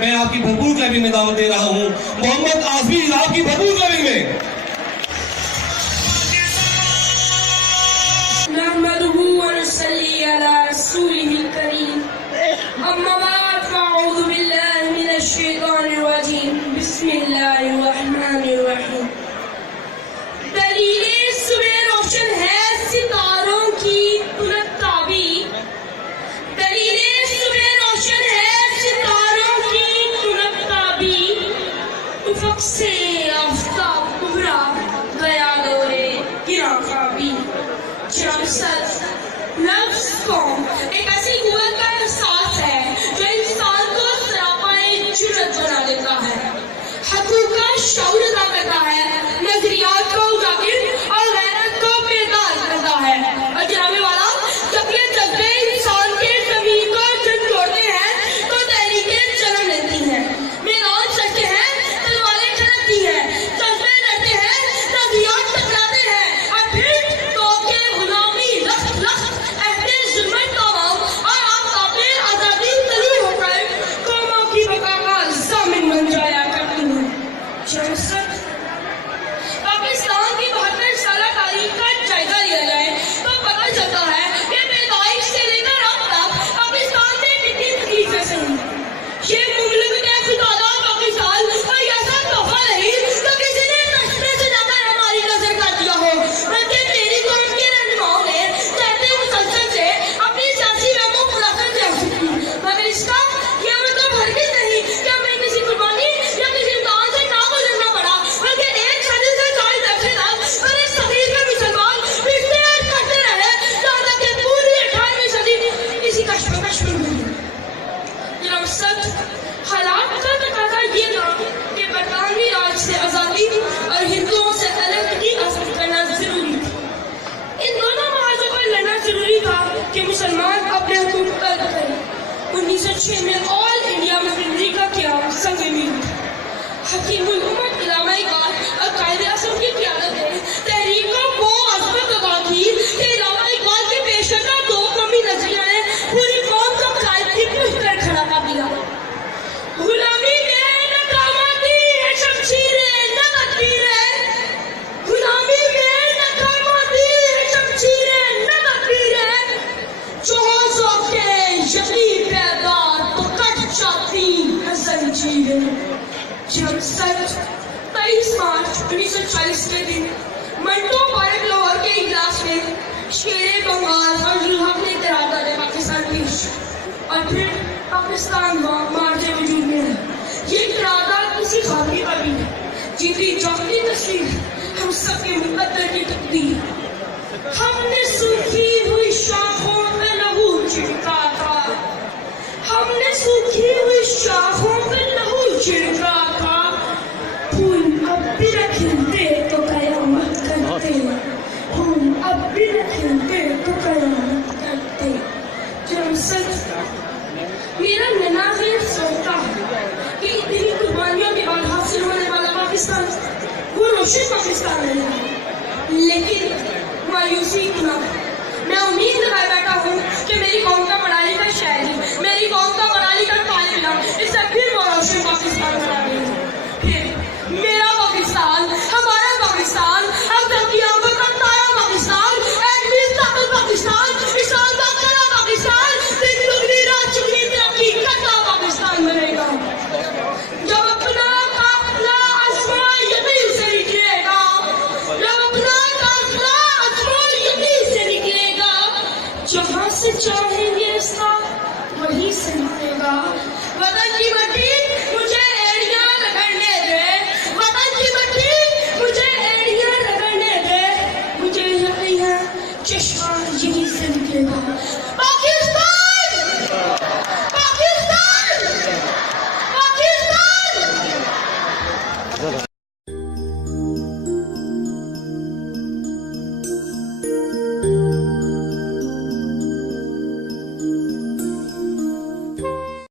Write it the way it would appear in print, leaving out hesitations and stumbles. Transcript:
میں آپ کی بھرپور کلبنگ میں دعوت دے رہا ہوں محمد آصفی آپ کی بھرپور کلبنگ میں. نحمده ونصلي على رسوله الكريم اما بعد فاعوذ بالله من الشيطان الرجيم بسم الله الرحمن الرحيم. دلیل صبح روشن ہے ستاروں کی تنتابی. دلیل صبح روشن ہے ستاروں کی تنتابی. افق سے آفتاب ابھرا گیا دورے گراں خوابی. لفظ قوم ایک ایسی قوت کا احساس ہے جو انسان کو سراپائے جرأت بنا دیتا ہے، حقوق کا شعور عطا کرتا ہے، نظریات کو اجاگر اور غیرت کو بیدار کرتا ہے. اور جناب والا جب یہ جذبے انسان کے زمین کو جھنجھوڑتے ہیں تو تحریکیں جنم لیتی ہیں، میدان چڑھتے ہیں، تلواریں کھڑکتی ہیں، جذبے لڑتے ہیں، نظریات ٹکراتے ہیں اور پھر پاکستان کی 72 سالہ تاریخ کا جائزہ لیا جائے تو پتہ چلتا ہے کہ پیدائش سے لے کر اب تک پاکستان میں کتنی تکلیفیں سہی. یہ مملک نے خدادا پاکستان کوئی ایسا تحفہ نہیں تو کسی نے تشبیہ سے جا کر ہماری نظر کر دیا ہو، بلکہ تیری قوم کے رہنماؤں نے کہتے مسلسل سے اپنی سیاسی رنگوں خلاصہ جا سکی. مگر اس کا یہ مطلب ہرگز نہیں کہ ہمیں کسی قربانی یا کسی امتحان سے نہ گزرنا پڑا، بلکہ ایک صدی سے 40 عرصے تک اور اس صدی کے مسلمان پھرتے اور کرتے رہے جہاں تک کہ پوری 18ویں صدی اسی کشمکش میں گزری. جناب سچ حالات کا تقاضا یہ تھا کہ برطانوی راج سے آزادی اور ہندوؤں سے الگ حاصل کرنا ضروری تھا. ان دونوں محاذوں پر لڑنا ضروری تھا کہ مسلمان اپنے حقوق طلب کریں. 1906 میں آل انڈیا مسلم لیگ کا قیام سنگ میل تھا. حکیم الامت علامہ اقبال اور قائد اعظم کی قیادت نے تحریک کو وہ عظمت عطا کی کہ علامہ اقبال کے پیش کرتا 2 قومی نظریہ نے پوری قوم کو قائد کی پشت پر کھڑا کر دیا. غلامی میں ناکام دی ہے شمشیریں نہ تدبیریں. غلامی میں ناکام دی ہے شمشیریں نہ تدبیریں. جوہوں کے یقین بیدار تو کٹ جاتی ہے زنجیریں. جب سچ 23 مارچ 1940 کے دن منٹو پارک لاہور کے اجلاس میں شیر بنگال اور الحق نے قرارداد پاکستان پیش اور پھر پاکستان مارچ وجود میں ہے. یہ قرارداد کسی خاطری پر بھی ہے جیتی جاتی تصویر ہم سب کے مقدر کی تقدیر. ہم نے سوکھی ہوئی شاخوں میں لہو چھڑکا تھا، ہم نے سوکھی ہوئی شاخوں میں لہو چھڑکا تھا. پھول اب بھی نہ کھلتے تو قیامت کرتے، پھول اب بھی نہ کھلتے تو قیامت کرتے. جب سچ میرا ننازیر سوچتا ہے کہ اتنی قربانیوں کے بعد حاصل ہونے والا پاکستان وہ روشن پاکستان نہیں، لیکن مایوسی نہ. میں امید لگائے بیٹھا ہوں کہ میری قوم کا پڑھا لکھا شہری، میری قوم کا پڑھا لکھا طالب علم اس سے پھر وہ روشن پاکستان بنا دے گا. پھر میرا پاکستان، ہمارا پاکستان، ہم سب کی آنکھوں کا تارا پاکستان، ایک بھی طاقت پاکستان، اسلام کا کھڑا پاکستان، دن دگنی رات چگنی ترقی کرتا پاکستان بنے گا. جب اپنا قافلہ آسمان یمین سے نکلے گا، جب اپنا قافلہ آسمان یمین سے نکلے گا، جہاں سے چاہیں گے اس کا وہیں سے نکلے گا. وطن کی مٹی مجھے ایڑیاں رگڑنے دے، وطن کی مٹی مجھے ایڑیاں رگڑنے دے. مجھے یقین ہے چشمہ یہیں سے نکلے گا. پاکستان پاکستان پاکستان.